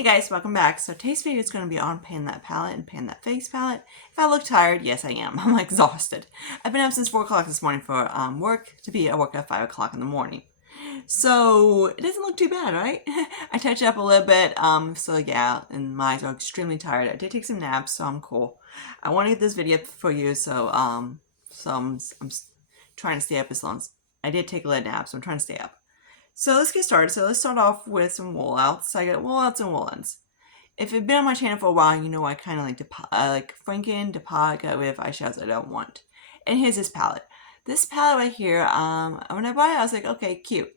Hey guys, welcome back. So today's video is going to be on painting that palette and painting that face palette. If I look tired, yes I am. I'm exhausted. I've been up since 4 o'clock this morning for work, to be at work at 5 o'clock in the morning. So it doesn't look too bad, right? I touched it up a little bit, so yeah, and my eyes are extremely tired. I did take some naps, so I'm cool. I want to get this video up for you, so I'm trying to stay up as long as I did take a little nap, so I'm trying to stay up. So let's get started. So let's start off with some wool outs. So I got wool outs and wool ends. If you've been on my channel for a while, you know I kind of like Franken, Depot, got rid of eyeshadows I don't want. And here's this palette. This palette right here, when I bought it, I was like, okay, cute.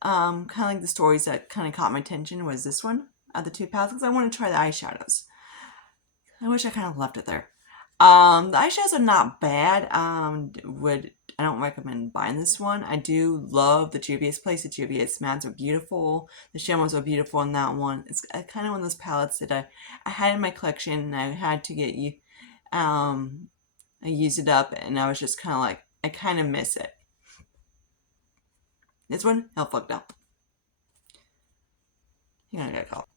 Kind of like the stories that kind of caught my attention was this one out of the two palettes because I want to try the eyeshadows. I wish I kind of left it there. The eyeshadows are not bad. I don't recommend buying this one. I do love the Juvia's Place. The Juvia's mats are beautiful. The shimmers are beautiful in that one. It's kind of one of those palettes that I had in my collection and I had to get you. I used it up and I was just kind of like, I kind of miss it. This one, hell fucked up. You're gonna get a call.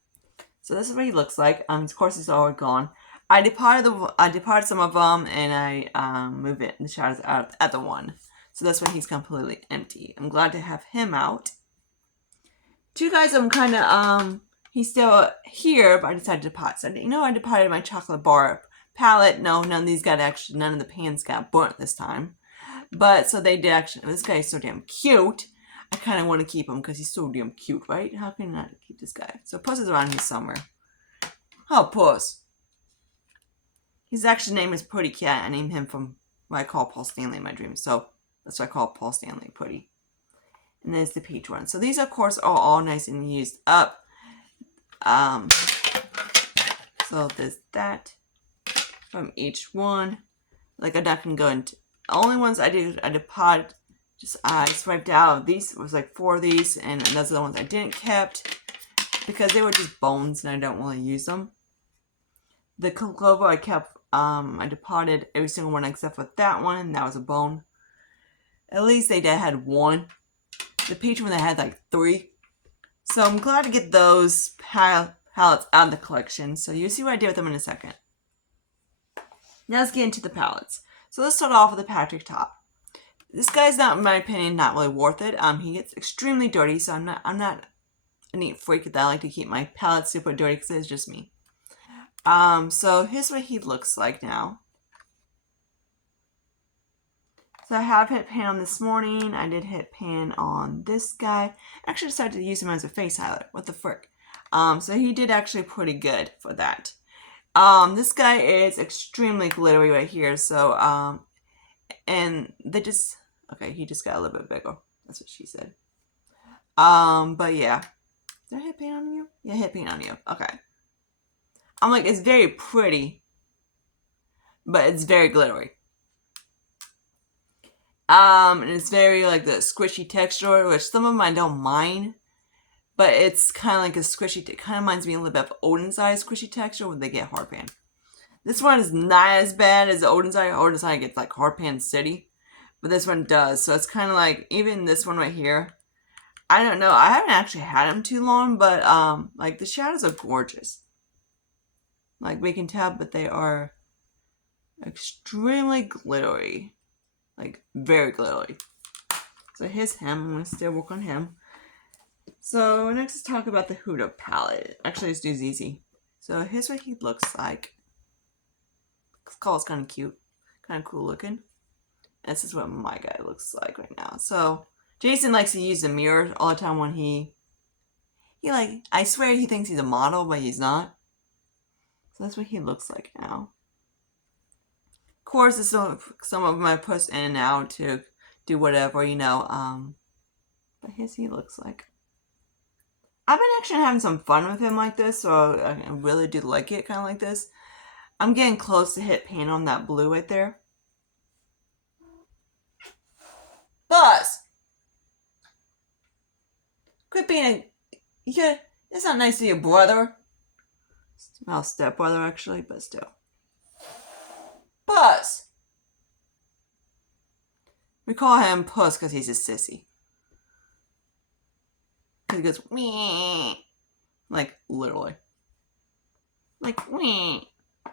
So this is what he looks like. Of course, it's all gone. I departed some of them and I moved the shadows out at the one. So that's why he's completely empty. I'm glad to have him out. Two guys I'm kind of, he's still here, but I decided to depart. So, I departed my chocolate bar palette. No, none of these got actually, none of the pans got burnt this time. But, so they did actually, this guy is so damn cute. I kind of want to keep him because he's so damn cute, right? How can I not keep this guy? So Puss is around here somewhere. Oh, Puss. His actual name is Putty Cat. I named him from what I call Paul Stanley in my dreams. So that's what I call Paul Stanley, Putty. And there's the peach one. So these, of course, are all nice and used up. So there's that from each one. Like I'm not going to go into... The only ones I did pot. Just I swiped out. These was like 4 of these. And those are the ones I didn't kept. Because they were just bones and I don't really use them. The clover I kept... I departed every single one except for that one, and that was a bone. At least they had 1. The peach one, they had like 3. So I'm glad to get those palettes out of the collection. So you'll see what I did with them in a second. Now let's get into the palettes. So let's start off with the Patrick top. This guy's not, in my opinion, not really worth it. He gets extremely dirty, so I'm not a neat freak that I like to keep my palettes super dirty because it's just me. So here's what he looks like now. So I have hit pan on this morning. I did hit pan on this guy. Actually decided to use him as a face highlight. What the frick? So he did actually pretty good for that. This guy is extremely glittery right here. So, and they just, okay, he just got a little bit bigger. That's what she said. But yeah. Did I hit pan on you? Yeah, hit pan on you. Okay. I'm like, it's very pretty, but it's very glittery. And it's very like the squishy texture, which some of them I don't mind, but it's kind of like a squishy, it kind of reminds me a little bit of Odin's Eye squishy texture when they get hard pan. This one is not as bad as Odin's Eye. Odin's Eye gets like hard pan city, but this one does. So it's kind of like, even this one right here, I don't know, I haven't actually had them too long, but like the shadows are gorgeous. Like we can tell, but they are extremely glittery. Like very glittery. So here's him. I'm going to still work on him. So next let's talk about the Huda palette. Actually, let's do easy. So here's what he looks like. This color's kind of cute. Kind of cool looking. This is what my guy looks like right now. So Jason likes to use the mirror all the time when he like, I swear he thinks he's a model, but he's not. So that's what he looks like now. Of course, it's some of them I push in and out to do whatever, but here's he looks like. I've been actually having some fun with him like this, so I really do like it kind of like this. I'm getting close to hit pan on that blue right there. Buzz! Quit being it's not nice to your brother. Well, stepbrother actually, but still. Puss! We call him Puss because he's a sissy. Because he goes, meh. Like, literally. Like, wee.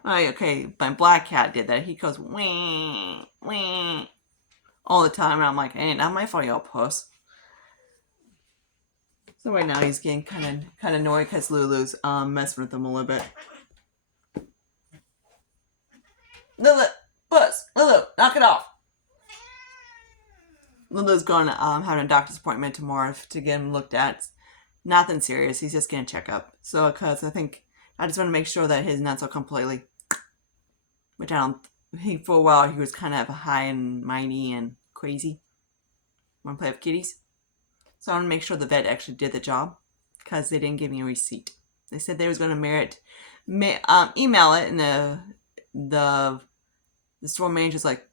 Oh, okay, my black cat did that. He goes, wee, wee, all the time. And I'm like, hey, not my fault, y'all puss. So right now he's getting kind of annoyed because Lulu's messing with him a little bit. Lulu, puss, Lulu, knock it off. Lulu's going to having a doctor's appointment tomorrow to get him looked at. Nothing serious. He's just getting a checkup. So, because I think I just want to make sure that his nuts are completely, which I don't. For a while he was kind of high and mighty and crazy. Want to play with kitties? So I want to make sure the vet actually did the job because they didn't give me a receipt. They said they was going to email it, and the store manager's like,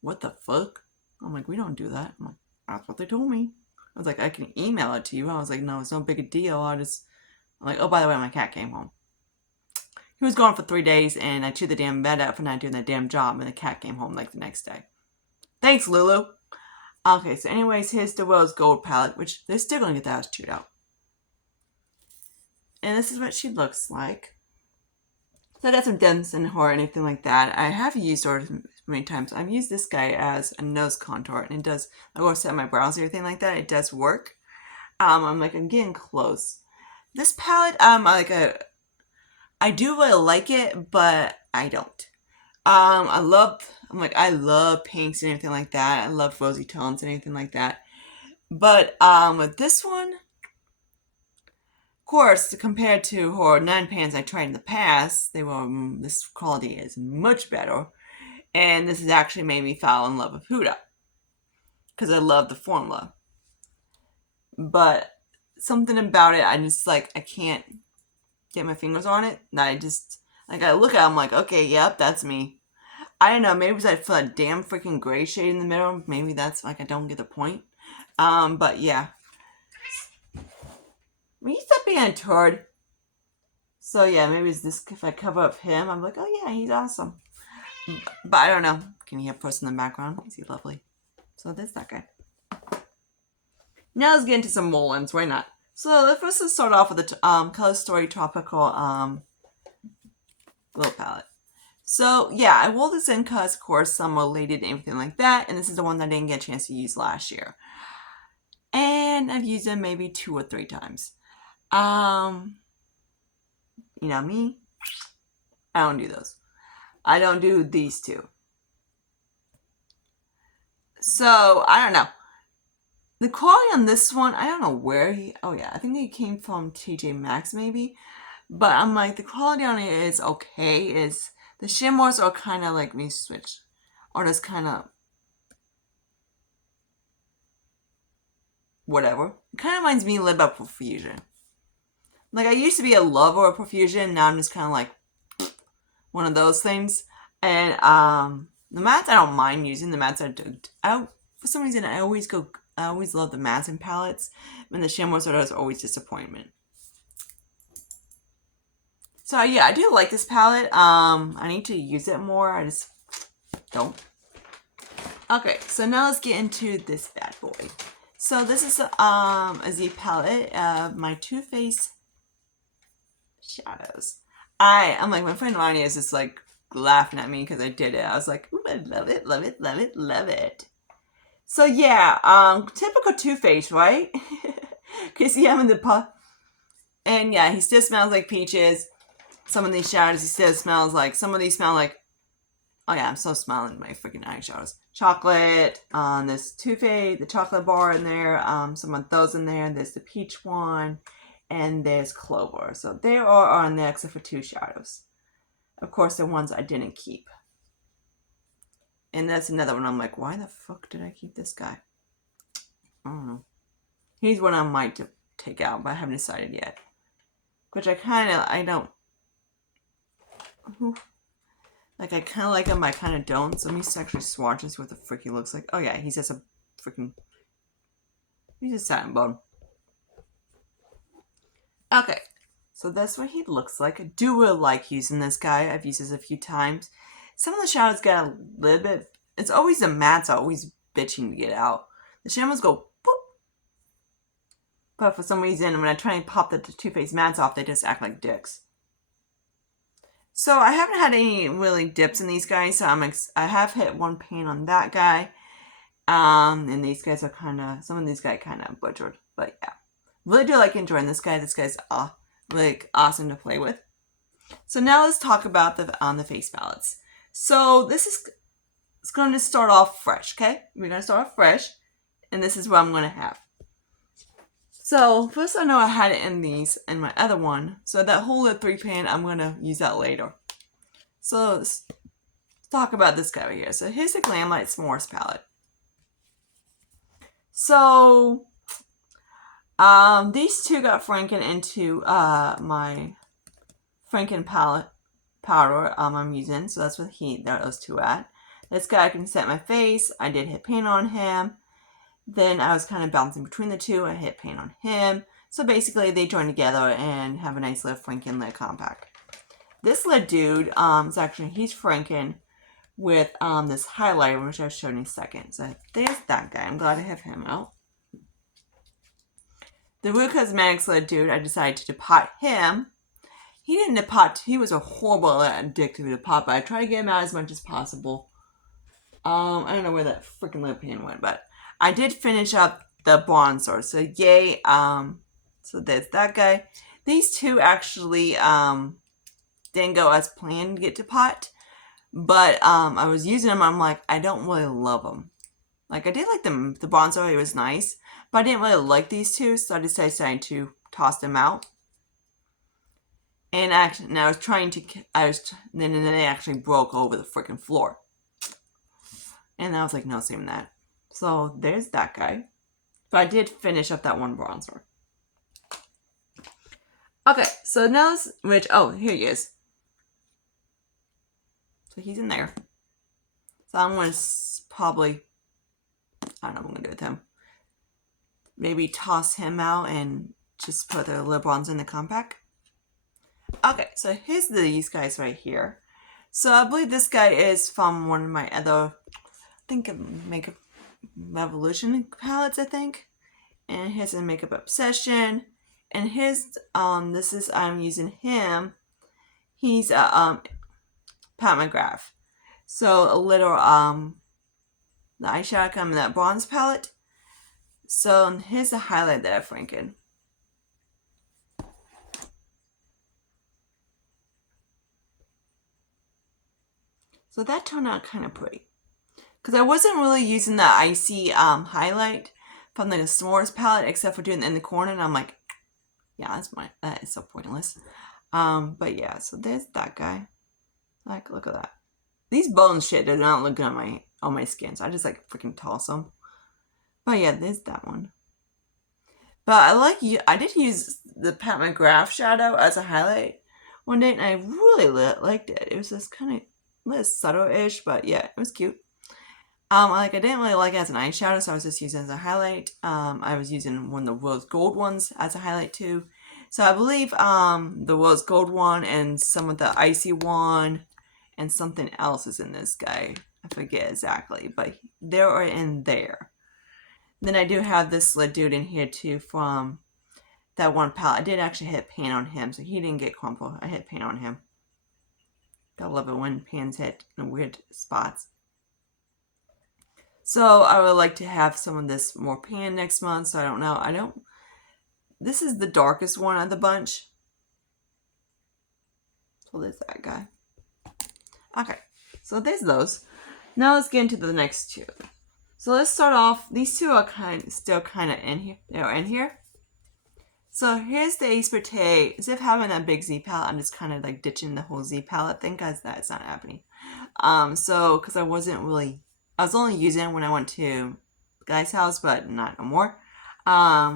"What the fuck?" I'm like, "We don't do that." I'm like, "That's what they told me." I was like, "I can email it to you." I was like, "No, it's no big a deal. I'm like, oh, by the way, my cat came home. He was gone for 3 days, and I chewed the damn bed up for not doing that damn job, and the cat came home like the next day. Thanks, Lulu. Okay, so anyways, here's the Rose Gold palette, which they're still going to get that ass chewed out. And this is what she looks like. So I got some dents in her or anything like that. I have used her many times. I've used this guy as a nose contour, and it does, I go set my brows and everything like that. It does work. I'm getting close. This palette, I do really like it, but I don't. I love pinks and everything like that. I love rosy tones and anything like that. But with this one, of course, compared to her 9 pans I tried in the past, this quality is much better. And this has actually made me fall in love with Huda because I love the formula. But something about it, I can't get my fingers on it. And I look at it, I'm like, okay, yep, that's me. I don't know, maybe because I feel a damn freaking gray shade in the middle. Maybe that's I don't get the point. But yeah. Will you stop being a turd? So yeah, maybe it's this, if I cover up him, I'm like, oh yeah, he's awesome. But I don't know. Can you hear a person in the background? Is he lovely? So that's that guy. Now let's get into some Mullins. Why not? So let's start off with the Color Story Tropical Glow Palette. So yeah, I wore this in because, of course, some related and everything like that. And this is the one that I didn't get a chance to use last year. And I've used it maybe 2 or 3 times. You know me, I don't do those. I don't do these two. So, I don't know. The quality on this one, I don't know where I think he came from TJ Maxx maybe. But I'm like, the quality on it is okay. The shimmers are kind of like, me switch. Or just kind of whatever. It kind of reminds me a little about Profusion. Like, I used to be a lover of Profusion. Now I'm just kind of like one of those things. And the mattes, I don't mind using. The mattes for some reason, I always love the mattes and palettes. And the shimmers are always disappointment. So yeah, I do like this palette. I need to use it more. I just don't. Okay, so now let's get into this bad boy. So this is a Z palette of my Too Faced shadows. I'm like, my friend Ronnie is just like laughing at me because I did it. I was like, ooh, I love it, love it, love it, love it. So yeah, typical Too Faced, right? Cause see him in the pot. And yeah, he still smells like peaches. Some of these shadows he still smells like. Some of these smell like. Oh yeah, I'm so smelling my freaking eyeshadows. Chocolate. There's Too Faced, the chocolate bar in there. Some of those in there. There's the peach one, and there's Clover. So they are on there except for 2 shadows. Of course, the ones I didn't keep. And that's another one. I'm like, why the fuck did I keep this guy? I don't know. He's one I might take out, but I haven't decided yet. Which I don't. Like, I kind of like him, but I kind of don't. So let me actually swatch and see what the frick he looks like. Oh, yeah, he's just a freaking. He's a satin bone. Okay, so that's what he looks like. I do really like using this guy. I've used this a few times. Some of the shadows get a little bit. It's always the mattes are always bitching to get out. The shimmers go boop. But for some reason, when I try and pop the Too Faced mattes off, they just act like dicks. So I haven't had any really dips in these guys, so I have hit one pan on that guy. And these guys are some of these guys kind of butchered, but yeah. Really do like enjoying this guy. This guy's like awesome to play with. So now let's talk about the face palettes. So it's going to start off fresh, okay? We're going to start off fresh, and this is what I'm going to have. So first I know I had it in my other one. So that whole 3 pan, I'm going to use that later. So let's talk about this guy right here. So here's the Glamlight S'mores palette. So these two got Franken into my Franken palette powder I'm using. So that's what those two at. This guy I can set my face. I did hit paint on him. Then I was kind of bouncing between the two. I hit paint on him. So basically they join together and have a nice little Franken lid compact. This lid dude he's Franken with this highlighter, which I'll show you in a second. So there's that guy. I'm glad I have him out. The Real Cosmetics lid dude, I decided to pot him. He didn't pot. He was a horrible addictive to pot, but I try to get him out as much as possible. I don't know where that freaking lip pan went, but I did finish up the bronzer. So yay. So there's that guy. These two actually didn't go as planned to get to pot, but I was using them. I'm like, I don't really love them. Like I did like them. The bronzer, it was nice, but I didn't really like these two, so I decided to toss them out. And I was trying to, then they actually broke over the freaking floor. And I was like, no, saving that. So there's that guy. But I did finish up that one bronzer. Okay, so now here he is. So he's in there. So I'm going to probably, I don't know what I'm going to do with him. Maybe toss him out and just put the lip bronzer in the compact. Okay, so here's these guys right here. So I believe this guy is from one of my other, Makeup Revolution palettes, I think. And here's a Makeup Obsession. And here's, I'm using him. He's a, Pat McGrath. So a little, the eyeshadow coming in that bronze palette. So here's the highlight that I've Franken. So that turned out kind of pretty. Because I wasn't really using the icy highlight from the S'mores palette, except for doing it in the corner. And I'm like, yeah, that is so pointless. But yeah, so there's that guy. Like, look at that. These bones shit do not look good on my skin. So I just like freaking toss them. But yeah, there's that one. But I did use the Pat McGrath shadow as a highlight one day. And I really liked it. It was just kind of subtle-ish, but yeah, it was cute. I didn't really like it as an eyeshadow, so I was just using it as a highlight. I was using one of the rose gold ones as a highlight too. So I believe the rose gold one and some of the icy one and something else is in this guy. I forget exactly, but they are in there. Then I do have this lid dude in here too from that one palette. I did actually hit paint on him, so he didn't get crumpled. I hit paint on him. I love it when pans hit in weird spots. So I would like to have some of this more pan next month. So I don't know. This is the darkest one of the bunch. So there's that guy. Okay. So there's those. Now let's get into the next two. So let's start off. These two are still kind of in here. They're in here. So here's the Ace Brute. Instead of having that big Z palette, I'm just kind of like ditching the whole Z palette thing because that's not happening. Because I was only using it when I went to the guy's house, but not no more.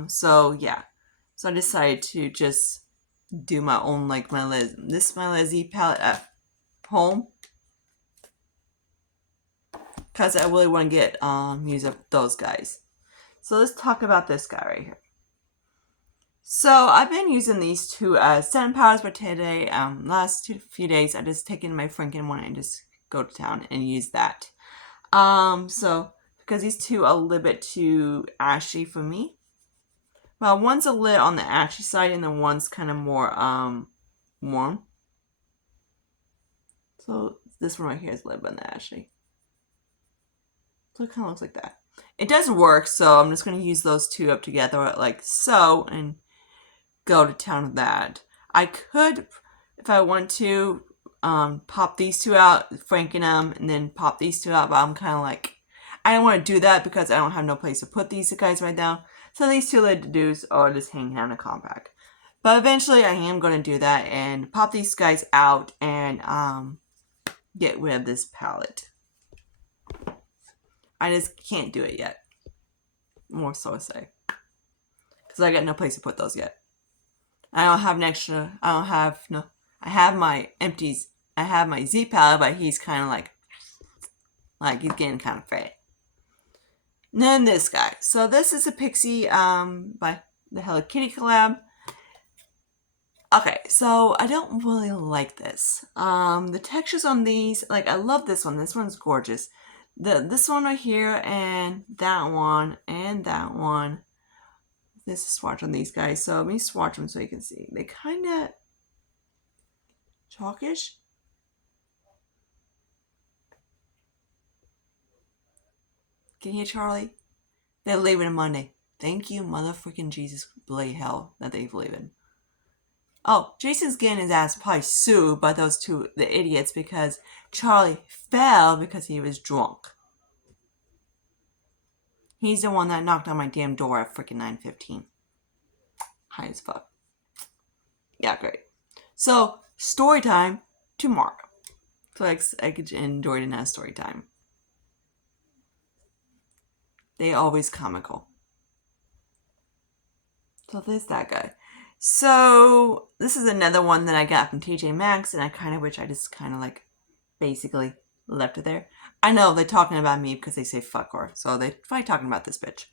So yeah. So I decided to just do my own, like my Z palette at home. Because I really want to get, use up those guys. So let's talk about this guy right here. So I've been using these two as setting powders, but today, last few days, I just taken my Franken one and just go to town and use that. So because these two are a little bit too ashy for me. Well, one's a little on the ashy side, and then one's kind of more warm. So this one right here is led by the Ashley. So it kind of looks like that. It does work, so I'm just going to use those two up together like so and go to town with that. I could, if I want to, pop these two out, franken them, and then pop these two out, but I'm kind of like, I don't want to do that because I don't have no place to put these guys right now. So these two little dudes are just hanging out in a compact. But eventually I am going to do that and pop these guys out and get rid of this palette. I just can't do it yet. More so to say. Because I got no place to put those yet. I don't have an extra, I have my empties, I have my Z palette, but he's kind of like he's getting kind of fat. And then this guy. So this is a Pixie by the Hello Kitty collab. Okay, so I don't really like this. The textures on these, like I love this one. This one's gorgeous. This one right here and that one and that one. This is a swatch on these guys. So let me swatch them so you can see. They kind of chalkish. Can you hear Charlie? They're leaving on Monday. Thank you, motherfucking Jesus, bloody hell that they've leaving. Oh, Jason's getting his ass probably sued by those two, the idiots, because Charlie fell because he was drunk. He's the one that knocked on my damn door at freaking 9:15. High as fuck. Yeah, great. So, story time tomorrow. So I could enjoy it in that story time. They always comical. So there's that guy. So this is another one that I got from TJ Maxx, and I kind of wish I just kind of like basically left it there. I know they're talking about me because they say fuck her, so they're probably talking about this bitch.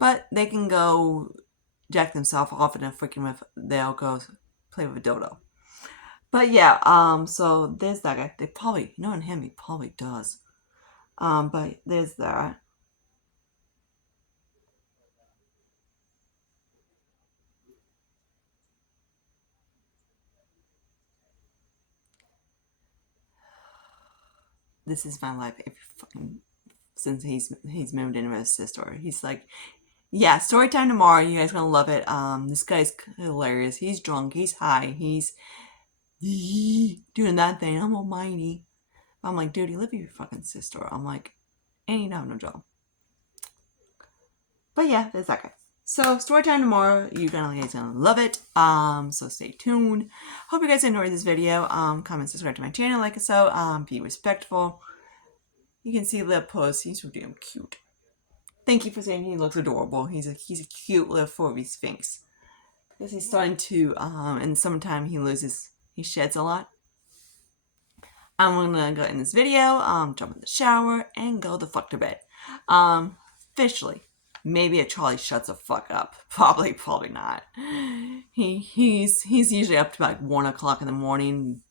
But they can go jack themselves off in a freaking, they'll go play with a dodo. But yeah, so there's that guy. They probably, knowing him, he probably does. But there's that. This is my life every fucking, since he's moved into his sister. He's like, yeah, story time tomorrow. You guys gonna love it. This guy's hilarious. He's drunk. He's high. He's doing that thing. I'm almighty. I'm like, dude, you live with your fucking sister. I'm like, and you don't have no job. But yeah, there's that guy. So story time tomorrow. You guys gonna love it. So stay tuned. Hope you guys enjoyed this video. Comment, subscribe to my channel, like so. Be respectful. You can see the post. He's so damn cute. Thank you for saying he looks adorable. He's a cute little 4V Sphinx. Because he's starting to, in summertime he sheds a lot. I'm gonna go in this video, jump in the shower, and go the fuck to bed. Officially. Maybe if Charlie shuts the fuck up. Probably not. He's usually up to like 1 o'clock in the morning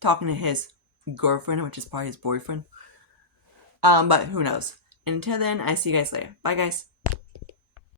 talking to his girlfriend, which is probably his boyfriend. But who knows. Until then, I see you guys later. Bye, guys.